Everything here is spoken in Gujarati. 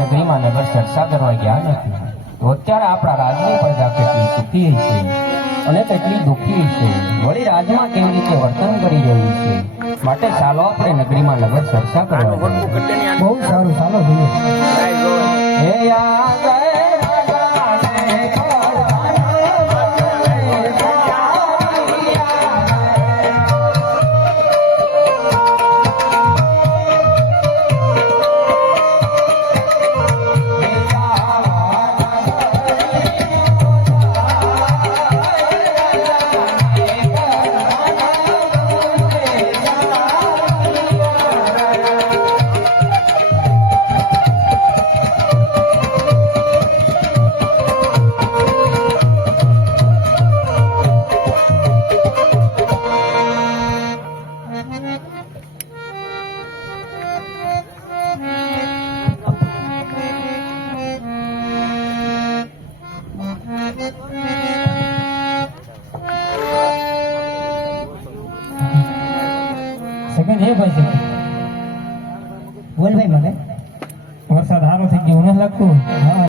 નગરીમાં નગર ચર્ચા કરવા ગયા નથી, તો અત્યારે આપણા રાજની પ્રજા કેટલી સુખી છે અને કેટલી દુઃખી છે, વળી રાજમાં કેવી રીતે વર્તન કરી રહ્યું છે, માટે ચાલો આપણે નગરીમાં નગર ચર્ચા કરવા જઈએ. બહુ સારું, ચાલો જોઈએ. હે આ જય સેકન્ડ હે ભાઈ, સેકન્ડ બોલ ભાઈ. મને વરસાદ સારો થઈ ગયો, નથી લાગતું? હા.